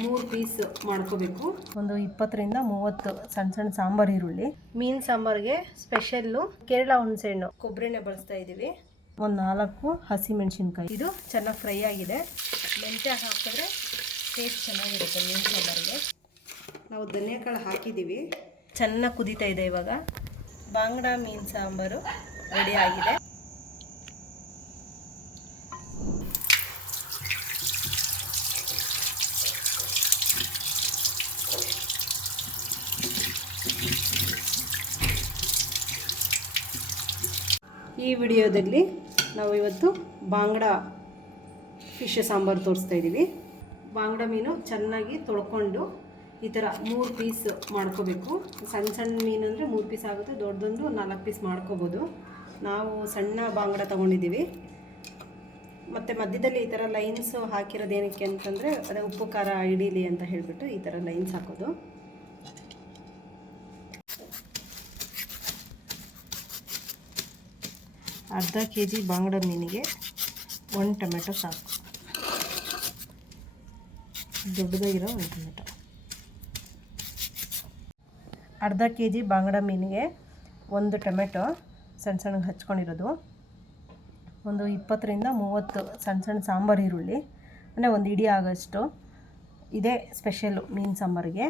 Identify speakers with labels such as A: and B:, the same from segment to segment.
A: ಮೂರು ಪೀಸ್ ಮಾಡ್ಕೋಬೇಕು.
B: ಒಂದು ಇಪ್ಪತ್ತರಿಂದ ಮೂವತ್ತು ಸಣ್ಣ ಸಣ್ಣ ಸಾಂಬಾರ್ ಈರುಳ್ಳಿ.
A: ಮೀನ್ ಸಾಂಬಾರ್ಗೆ ಸ್ಪೆಷಲ್ಲು ಕೇರಳ ಹುಣಸೆಹಣ್ಣು. ಕೊಬ್ಬರಿನ ಬಳಸ್ತಾ ಇದ್ದೀವಿ.
B: ಒಂದು ನಾಲ್ಕು ಹಸಿ ಮೆಣಸಿನ್ಕಾಯಿ
A: ಇದು ಚೆನ್ನಾಗಿ ಫ್ರೈ ಆಗಿದೆ. ಮೆಂತ್ಯ ಹಾಕಿದ್ರೆ ಟೇಸ್ಟ್ ಚೆನ್ನಾಗಿರುತ್ತೆ ಮೀನ್ ಸಾಂಬಾರಿಗೆ. ನಾವು ಧನಿಯಾಕಾಳು ಹಾಕಿದ್ದೀವಿ. ಚೆನ್ನಾಗಿ ಕುದೀತಾ ಇದೆ ಇವಾಗ. ಬಾಂಗ್ಡಾ ಮೀನು ಸಾಂಬಾರು ರೆಡಿ ಆಗಿದೆ. ಈ ವಿಡಿಯೋದಲ್ಲಿ ನಾವು ಇವತ್ತು ಬಾಂಗ್ಡ ಫಿಶ್ ಸಾಂಬಾರು ತೋರಿಸ್ತಾ ಇದ್ದೀವಿ. ಬಾಂಗ್ಡ ಮೀನು ಚೆನ್ನಾಗಿ ತೊಳ್ಕೊಂಡು ಈ ಥರ ಮೂರು ಪೀಸ್ ಮಾಡ್ಕೋಬೇಕು. ಸಣ್ಣ ಸಣ್ಣ ಮೀನು ಅಂದರೆ ಮೂರು ಪೀಸ್ ಆಗುತ್ತೆ, ದೊಡ್ಡದೊಂದು ನಾಲ್ಕು ಪೀಸ್ ಮಾಡ್ಕೋಬೋದು. ನಾವು ಸಣ್ಣ ಬಾಂಗ್ಡ ತೊಗೊಂಡಿದ್ದೀವಿ. ಮತ್ತು ಮಧ್ಯದಲ್ಲಿ ಈ ಥರ ಲೈನ್ಸ್ ಹಾಕಿರೋದು ಏನಕ್ಕೆ ಅಂತಂದರೆ ಅದೇ ಉಪ್ಪು, ಖಾರ, ಇಡೀಲಿ ಅಂತ ಹೇಳಿಬಿಟ್ಟು ಈ ಥರ ಲೈನ್ಸ್ ಹಾಕೋದು.
B: ಅರ್ಧ ಕೆ ಜಿ ಬಾಂಗಡ ಮೀನಿಗೆ ಒಂದು ಟೊಮೆಟೊ ಸಾಕು. ದೊಡ್ಡದಾಗಿರೋ ಒಂದು ಟೊಮೆಟೊ. ಅರ್ಧ ಕೆ ಜಿ ಬಾಂಗಡ ಮೀನಿಗೆ ಒಂದು ಟೊಮೆಟೊ ಸಣ್ಣ ಸಣ್ಣಗೆ ಹಚ್ಕೊಂಡಿರೋದು. ಒಂದು ಇಪ್ಪತ್ತರಿಂದ ಮೂವತ್ತು ಸಣ್ಣ ಸಣ್ಣ ಸಾಂಬಾರು ಈರುಳ್ಳಿ, ಅಂದರೆ ಒಂದು ಇಡೀ ಆಗೋಷ್ಟು. ಇದೇ ಸ್ಪೆಷಲ್ಲು ಮೀನು ಸಾಂಬಾರಿಗೆ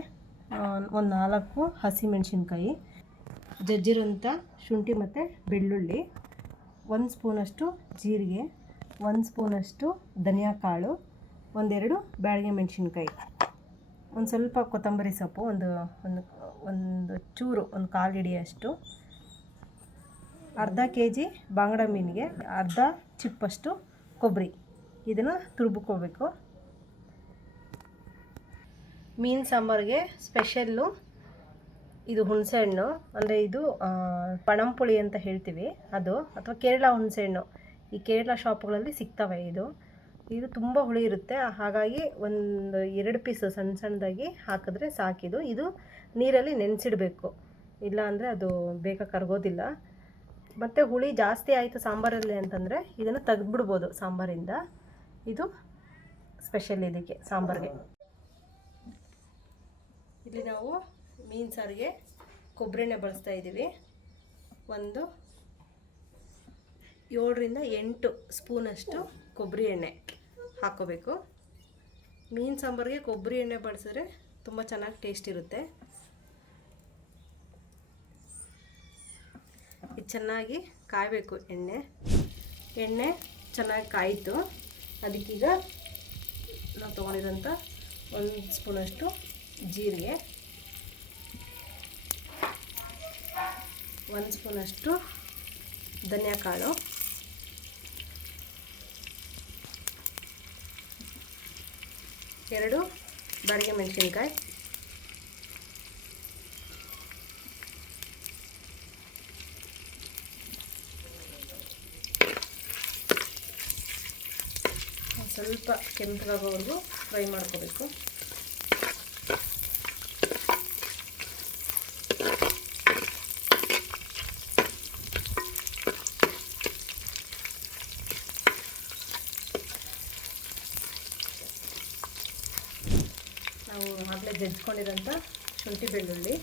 B: ಒಂದು ನಾಲ್ಕು ಹಸಿ ಜಜ್ಜಿರುವಂಥ ಜಜ್ಜಿರೋಂಥ ಶುಂಠಿ ಮತ್ತು ಬೆಳ್ಳುಳ್ಳಿ. ಒಂದು ಸ್ಪೂನಷ್ಟು ಜೀರಿಗೆ, ಒಂದು ಸ್ಪೂನಷ್ಟು ಧನಿಯಾ ಕಾಳು, ಒಂದೆರಡು ಬ್ಯಾಳಿಗೆ ಮೆಣಸಿನ್ಕಾಯಿ. ಒಂದು ಸ್ವಲ್ಪ ಕೊತ್ತಂಬರಿ ಸೊಪ್ಪು, ಒಂದು ಒಂದು ಒಂದು ಚೂರು, ಒಂದು ಕಾಲು ಹಿಡಿಯಷ್ಟು. ಅರ್ಧ ಕೆ ಜಿ ಬಾಂಗಡ ಮೀನಿಗೆ ಅರ್ಧ ಚಿಪ್ಪಷ್ಟು ಕೊಬ್ಬರಿ. ಇದನ್ನು ತುರುಬ್ಕೋಬೇಕು
A: ಮೀನು ಸಾಂಬಾರಿಗೆ ಸ್ಪೆಷಲ್ಲು ಇದು ಹುಣಸೆಹಣ್ಣು, ಅಂದರೆ ಇದು ಪಣಂಪುಳಿ ಅಂತ ಹೇಳ್ತೀವಿ ಅದು, ಅಥವಾ ಕೇರಳ ಹುಣಸೆಹಣ್ಣು. ಈ ಕೇರಳ ಶಾಪ್ಗಳಲ್ಲಿ ಸಿಗ್ತವೆ ಇದು. ಇದು ತುಂಬ ಹುಳಿ ಇರುತ್ತೆ. ಹಾಗಾಗಿ ಒಂದು ಎರಡು ಪೀಸ್ ಸಣ್ಣ ಸಣ್ಣದಾಗಿ ಹಾಕಿದ್ರೆ ಸಾಕಿದು ಇದು. ನೀರಲ್ಲಿ ನೆನೆಸಿಡಬೇಕು. ಇಲ್ಲ ಅಂದರೆ ಅದು ಬೇಗ ಕರಗೋದಿಲ್ಲ. ಮತ್ತು ಹುಳಿ ಜಾಸ್ತಿ ಆಯಿತು ಸಾಂಬಾರಲ್ಲಿ ಅಂತಂದರೆ ಇದನ್ನು ತೆಗೆದ್ಬಿಡ್ಬೋದು ಸಾಂಬಾರಿಂದ. ಇದು ಸ್ಪೆಷಲ್ ಇದಕ್ಕೆ ಸಾಂಬಾರಿಗೆ. ಇಲ್ಲಿ ನಾವು ಮೀನು ಸಾರಿಗೆ ಕೊಬ್ಬರಿನೇ ಬಳಸ್ತಾ ಇದ್ದೀವಿ. ಒಂದು ಏಳರಿಂದ ಎಂಟು ಸ್ಪೂನಷ್ಟು ಕೊಬ್ಬರಿ ಎಣ್ಣೆ ಹಾಕೋಬೇಕು. ಮೀನು ಸಾಂಬಾರಿಗೆ ಕೊಬ್ಬರಿ ಎಣ್ಣೆ ಬಳಸಿದ್ರೆ ತುಂಬ ಚೆನ್ನಾಗಿ ಟೇಸ್ಟ್ ಇರುತ್ತೆ. ಇದು ಚೆನ್ನಾಗಿ ಕಾಯಬೇಕು ಎಣ್ಣೆ. ಎಣ್ಣೆ ಚೆನ್ನಾಗಿ ಕಾಯಿತು. ಅದಕ್ಕೀಗ ನಾವು ತೊಗೊಂಡಿರೋಂಥ ಒಂದು ಸ್ಪೂನಷ್ಟು ಜೀರಿಗೆ. ಒಂದು ಸ್ಪೂನಷ್ಟು ಧನಿಯಾ ಕಾಳು. ಎರಡು ಬಾಡಿಗೆ ಮೆಣಸಿನ್ಕಾಯಿ. ಸ್ವಲ್ಪ ಕೆಂಪಾಗೋವರೆಗೂ ಫ್ರೈ ಮಾಡ್ಕೋಬೇಕು ನಾವು ಆಗಲೇ ಜಜ್ಕೊಂಡಿರೋಂಥ ಶುಂಠಿ ಬೆಳ್ಳುಳ್ಳಿ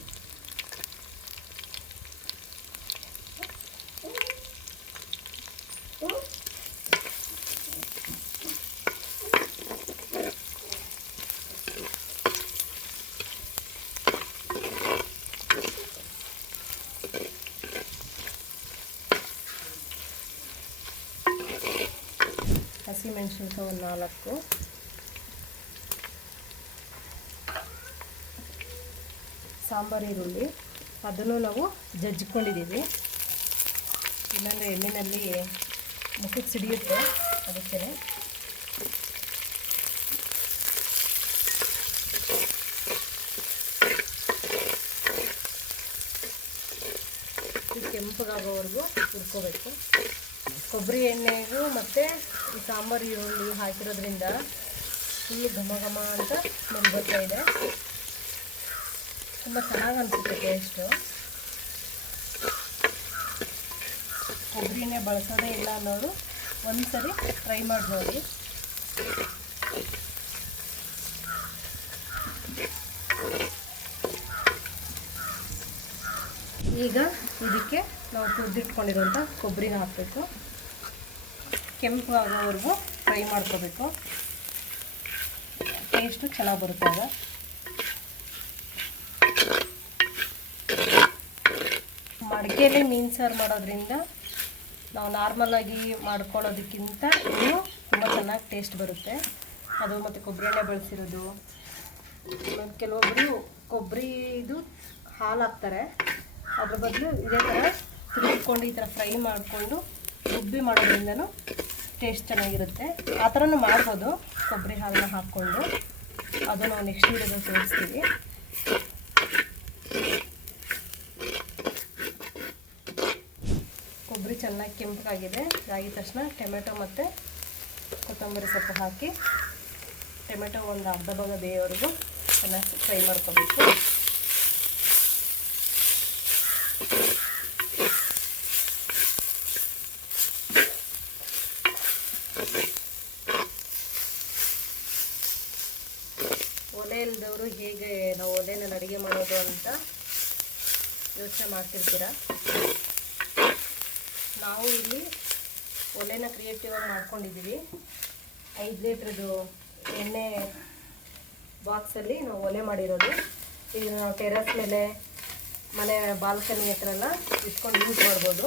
B: ಹಸಿ ಮೆಣಸಿನ್ಕಾಯಿ ಒಂದು ನಾಲ್ಕು ಸಾಂಬಾರು, ಈರುಳ್ಳಿ. ಅದನ್ನು ನಾವು ಜಜ್ಜಿಕೊಂಡಿದ್ದೀವಿ. ಇಲ್ಲಾಂದರೆ ಎಣ್ಣೆಯಲ್ಲಿ ಮುಖಕ್ಕೆ ಸಿಡಿಯುತ್ತೆ ಅದಕ್ಕೆ
A: ಕೆಂಪಗಾಗೋವರೆಗೂ ಹುರ್ಕೋಬೇಕು. ಕೊಬ್ಬರಿ ಎಣ್ಣೆಗೂ ಮತ್ತು ಈ ಸಾಂಬಾರು, ಈರುಳ್ಳಿ ಹಾಕಿರೋದ್ರಿಂದ ಇಲ್ಲಿ ಘಮ ಘಮ ಅಂತ ನಮ್ಗೆ ಬರ್ತಾ ಇದೆ. ತುಂಬ ಚೆನ್ನಾಗಿ ಅನಿಸುತ್ತೆ ಟೇಸ್ಟು
B: ಕೊಬ್ಬರಿನೇ ಬಳಸೋದೇ ಇಲ್ಲ ಅನ್ನೋರು ಒಂದು ಸರಿ ಟ್ರೈ ಮಾಡಿ ನೋಡಿ
A: ಈಗ ಇದಕ್ಕೆ ನಾವು ಕುದ್ದಿಟ್ಕೊಂಡಿರುವಂಥ ಕೊಬ್ಬರಿನ ಹಾಕಬೇಕು. ಕೆಂಪು ಆಗೋವರೆಗೂ ಫ್ರೈ ಮಾಡ್ಕೋಬೇಕು. ಟೇಸ್ಟು ಚೆನ್ನಾಗಿ ಬರುತ್ತೆ ಅದು. ಮಡಿಕೆಯಲ್ಲಿ ಮೀನು ಸಾರು ಮಾಡೋದ್ರಿಂದ ನಾವು ನಾರ್ಮಲಾಗಿ ಮಾಡ್ಕೊಳ್ಳೋದಕ್ಕಿಂತ ಇನ್ನೂ ತುಂಬ ಚೆನ್ನಾಗಿ ಟೇಸ್ಟ್ ಬರುತ್ತೆ. ಅದು ಮತ್ತು ಕೊಬ್ಬರಿ ಎಣ್ಣೆ ಬಳಸಿರೋದು ಕೆಲವೊಬ್ಬರು ಕೊಬ್ಬರಿದು ಹಾಲು ಹಾಕ್ತಾರೆ ಅದ್ರ ಬದಲು ಇದೇ ಥರ ತಿರುಗಿಕೊಂಡು ಈ ಥರ ಫ್ರೈ ಮಾಡಿಕೊಂಡು ರುಬ್ಬಿ ಮಾಡೋದ್ರಿಂದನೂ ಟೇಸ್ಟ್ ಚೆನ್ನಾಗಿರುತ್ತೆ. ಆ ಥರನೂ ಮಾಡ್ಬೋದು ಕೊಬ್ಬರಿ ಹಾಲನ್ನ ಹಾಕ್ಕೊಂಡು. ಅದು ನೆಕ್ಸ್ಟ್ ವೀಡಿಯೋದಲ್ಲಿ ತೋರಿಸ್ತೀವಿ ಕೊಬ್ಬರಿ ಚೆನ್ನಾಗಿ ಕೆಂಪಗಾಗಿದೆ ಆಗಿದ ತಕ್ಷಣ ಟೊಮೆಟೊ ಮತ್ತು ಕೊತ್ತಂಬರಿ ಸೊಪ್ಪು ಹಾಕಿ, ಟೊಮೆಟೊ ಒಂದು ಅರ್ಧ ಭಾಗ ಬೇಯೋವರೆಗೂ ಚೆನ್ನಾಗಿ ಫ್ರೈ ಮಾಡ್ಕೋಬೇಕು. ಒಲೆ ಇಲ್ದವರು ಹೇಗೆ ನಾವು ಒಲೆನಲ್ಲಿ ಅಡುಗೆ ಮಾಡೋದು ಅಂತ ಯೋಚನೆ ಮಾಡ್ತಿರ್ತೀರ? ನಾವು ಇಲ್ಲಿ ಒಲೆನ ಕ್ರಿಯೇಟಿವ್ ಆಗಿ ಮಾಡ್ಕೊಂಡಿದ್ದೀವಿ. ಐದು ಲೀಟ್ರದ್ದು ಎಣ್ಣೆ ಬಾಕ್ಸಲ್ಲಿ ನಾವು ಒಲೆ ಮಾಡಿರೋದು. ಇದು ನಾವು ಟೆರಸ್ ಮೇಲೆ ಮನೆ ಬಾಲ್ಕನಿ ಹತ್ರ ಎಲ್ಲ ಇಟ್ಕೊಂಡು ಯೂಸ್ ಮಾಡ್ಬೋದು.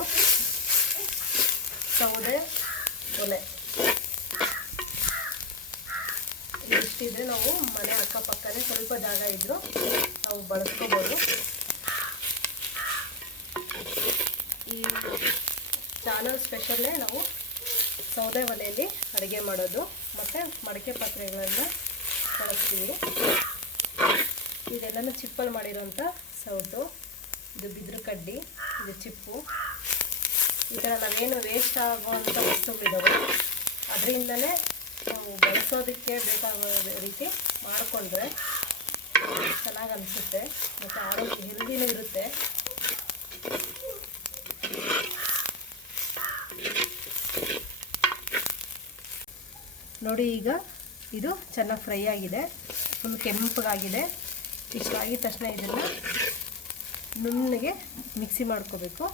A: ಸೌದೆ, ಒಲೆ. ಇಷ್ಟಿದ್ರೆ ನಾವು ಮನೆ ಅಕ್ಕಪಕ್ಕನೇ ಸ್ವಲ್ಪ ಜಾಗ ಇದ್ದರೂ ನಾವು ಬಳಸ್ಕೋಬೋದು. ಈ ಚಾನಲ್ ಸ್ಪೆಷಲ್ಲೇ ನಾವು ಸೌದೆ ಒಲೆಯಲ್ಲಿ ಅಡುಗೆ ಮಾಡೋದು. ಮತ್ತು ಮಡಕೆ ಪಾತ್ರೆಗಳನ್ನು ಬಳಸ್ತೀವಿ ಇದೆಲ್ಲನೂ ಚಿಪ್ಪಲ್ಲಿ ಮಾಡಿರೋಂಥ ಸೌಟು. ಇದು ಬಿದಿರು ಕಡ್ಡಿ, ಇದು ಚಿಪ್ಪು. ಈ ಥರ ನಾವೇನು ವೇಸ್ಟ್ ಆಗುವಂಥ ವಸ್ತುಗಳಿದ್ದಾವೆ ಅದರಿಂದಲೇ ನಾವು ಬಳಸೋದಕ್ಕೆ ಬೇಕಾಗೋ ರೀತಿ ಮಾಡಿಕೊಂಡ್ರೆ ಚೆನ್ನಾಗಿ ಅನಿಸುತ್ತೆ. ಮತ್ತು ಆರೋಗ್ಯ ಹೆಲ್ದಿನೂ ಇರುತ್ತೆ. ನೋಡಿ ಈಗ ಇದು ಚೆನ್ನಾಗಿ ಫ್ರೈ ಆಗಿದೆ. ಫುಲ್ ಕೆಂಪಗಾಗಿದೆ ಇಷ್ಟಾಗಿದ ಆಗಿದ ತಕ್ಷಣ ಇದನ್ನು ನುಣ್ಣಗೆ ಮಿಕ್ಸಿ ಮಾಡ್ಕೋಬೇಕು.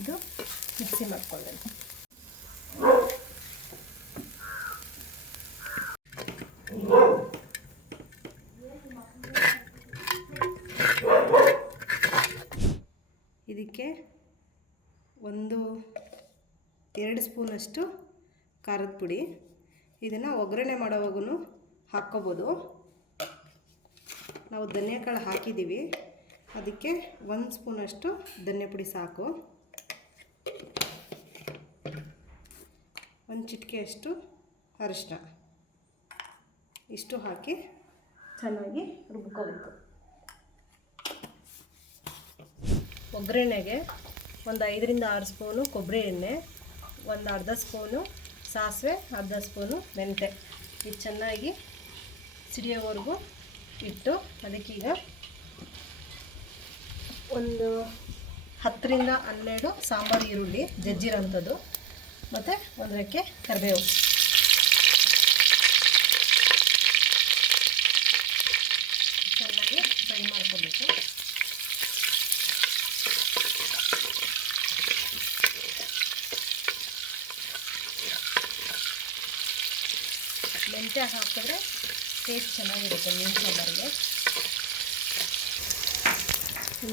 A: ಇದು ಮಿಕ್ಸಿ ಮಾಡ್ಕೊಳ್ಳೋಣ ಇದಕ್ಕೆ ಎರಡು ಸ್ಪೂನಷ್ಟು ಖಾರದ ಪುಡಿ. ಇದನ್ನು ಒಗ್ಗರಣೆ ಮಾಡೋವಾಗೂ ಹಾಕ್ಕೋಬೋದು. ನಾವು ಧನಿಯಾಕಾಳು ಹಾಕಿದ್ದೀವಿ. ಅದಕ್ಕೆ ಒಂದು ಸ್ಪೂನಷ್ಟು ಧನಿಯಾ ಪುಡಿ ಸಾಕು. ಒಂದು ಚಿಟಿಕೆಯಷ್ಟು ಅರಿಶಿನ ಇಷ್ಟು ಹಾಕಿ ಚೆನ್ನಾಗಿ ರುಬ್ಕೋಬೇಕು. ಒಗ್ಗರಣೆಗೆ ಒಂದು ಐದರಿಂದ ಆರು ಸ್ಪೂನು ಕೊಬ್ಬರಿ ಎಣ್ಣೆ. ಒಂದು ಅರ್ಧ ಸ್ಪೂನು ಸಾಸಿವೆ, ಅರ್ಧ ಸ್ಪೂನು ಮೆಂತೆ. ಇದು ಚೆನ್ನಾಗಿ ಸಿಡಿಯೋವರೆಗೂ ಇಟ್ಟು ಅದಕ್ಕೀಗ ಒಂದು ಹತ್ತರಿಂದ ಹನ್ನೆರಡು ಸಾಂಬಾರು ಈರುಳ್ಳಿ ಜಜ್ಜಿರೋಂಥದ್ದು. ಮತ್ತು ಒಂದಕ್ಕೆ ಕರಿಬೇವು. ಚೆನ್ನಾಗಿ ಫ್ರೈ ಮಾಡ್ಕೋಬೇಕು. ಮೆಂತ್ಯ ಹಾಕಿದ್ರೆ ಟೇಸ್ಟ್ ಚೆನ್ನಾಗಿರುತ್ತೆ ಮೀನು ಸಾಂಬಾರಿಗೆ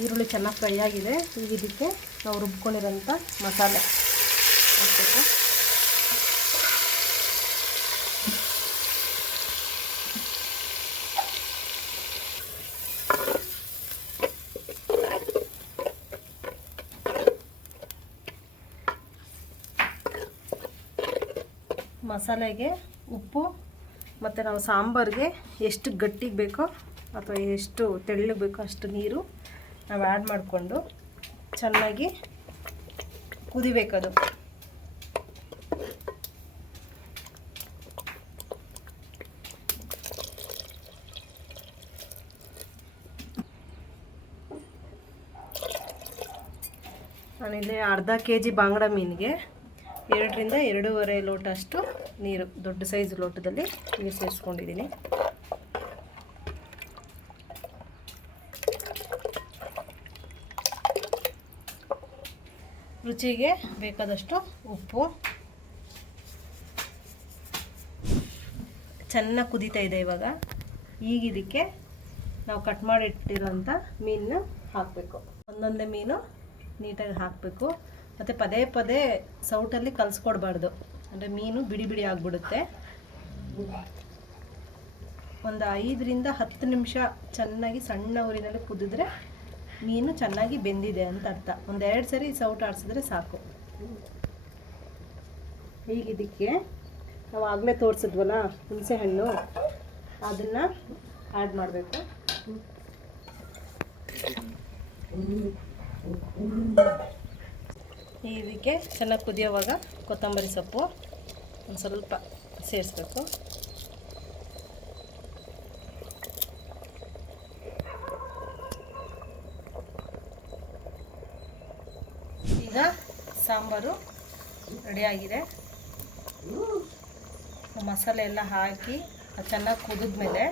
A: ಈರುಳ್ಳಿ ಚೆನ್ನಾಗಿ ಫ್ರೈ ಆಗಿದೆ. ಈಗ ಇದಕ್ಕೆ ನಾವು ರುಬ್ಕೊಂಡಿರೋಂಥ ಮಸಾಲೆ ಹಾಕಬೇಕು. ಮಸಾಲೆಗೆ ಉಪ್ಪು ಮತ್ತು ನಾವು ಸಾಂಬಾರಿಗೆ ಎಷ್ಟು ಗಟ್ಟಿಗೆ ಬೇಕೋ ಅಥವಾ ಎಷ್ಟು ತೆಳ್ಳಗೆ ಬೇಕೋ ಅಷ್ಟು ನೀರು ನಾವು ಆ್ಯಡ್ ಮಾಡಿಕೊಂಡು ಚೆನ್ನಾಗಿ ಕುದಿಬೇಕದು. ನಾನಿಲ್ಲಿ ಅರ್ಧ ಕೆ ಜಿ ಬಾಂಗ್ಡ ಮೀನಿಗೆ ಎರಡರಿಂದ ಎರಡೂವರೆ ಲೋಟ ಅಷ್ಟು ನೀರು, ದೊಡ್ಡ ಸೈಜ್ ಲೋಟದಲ್ಲಿ ನೀರು ಸೇರಿಸ್ಕೊಂಡಿದ್ದೀನಿ. ರುಚಿಗೆ ಬೇಕಾದಷ್ಟು ಉಪ್ಪು. ಚೆನ್ನಾಗಿ ಕುದೀತಾ ಇದೆ ಇವಾಗ. ಈಗ ಇದಕ್ಕೆ ನಾವು ಕಟ್ ಮಾಡಿಟ್ಟಿರೋಂಥ ಮೀನನ್ನ ಹಾಕಬೇಕು. ಒಂದೊಂದೇ ಮೀನು ನೀಟಾಗಿ ಹಾಕಬೇಕು. ಮತ್ತು ಪದೇ ಪದೇ ಸೌಟಲ್ಲಿ ಕಲಿಸ್ಕೊಡ್ಬಾರ್ದು. ಅಂದರೆ ಮೀನು ಬಿಡಿ ಬಿಡಿ ಆಗಿಬಿಡುತ್ತೆ. ಒಂದು ಐದರಿಂದ ಹತ್ತು ನಿಮಿಷ ಚೆನ್ನಾಗಿ ಸಣ್ಣ ಊರಿನಲ್ಲಿ ಕುದಿದ್ರೆ ಮೀನು ಚೆನ್ನಾಗಿ ಬೆಂದಿದೆ ಅಂತ ಅರ್ಥ. ಒಂದೆರಡು ಸರಿ ಸೌಟ್ ಆಡಿಸಿದ್ರೆ ಸಾಕು. ಈಗ ನಾವು ಆಗಲೇ ತೋರಿಸಿದ್ವಲ್ಲ ಹುಣಸೆ ಹಣ್ಣು, ಅದನ್ನು ಆ್ಯಡ್ ಮಾಡಬೇಕು. ಇದಕ್ಕೆ ಚೆನ್ನಾಗಿ ಕುದಿಯೋವಾಗ ಕೊತ್ತಂಬರಿ ಸೊಪ್ಪು ಒಂದು ಸ್ವಲ್ಪ ಸೇರಿಸ್ಬೇಕು. ಈಗ ಸಾಂಬಾರು ರೆಡಿಯಾಗಿದೆ. ಮಸಾಲೆ ಎಲ್ಲ ಹಾಕಿ ಚೆನ್ನಾಗಿ ಕುದಿದ್ಮೇಲೆ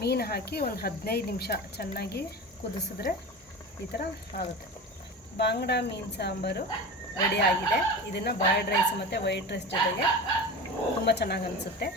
A: ಮೀನು ಹಾಕಿ ಒಂದು ಹದಿನೈದು ನಿಮಿಷ ಚೆನ್ನಾಗಿ ಕುದಿಸಿದ್ರೆ ಈ ಥರ ಆಗುತ್ತೆ. ಬಾಂಗ್ಡಾ ಮೀನು ಸಾಂಬಾರು ರೆಡಿ ಆಗಿದೆ. ಇದನ್ನು ಬಾಯ್ಡ್ ರೈಸ್ ಮತ್ತು ವೈಟ್ ರೈಸ್ ಜೊತೆಗೆ. ತುಂಬ ಚೆನ್ನಾಗಿ ಅನಿಸುತ್ತೆ.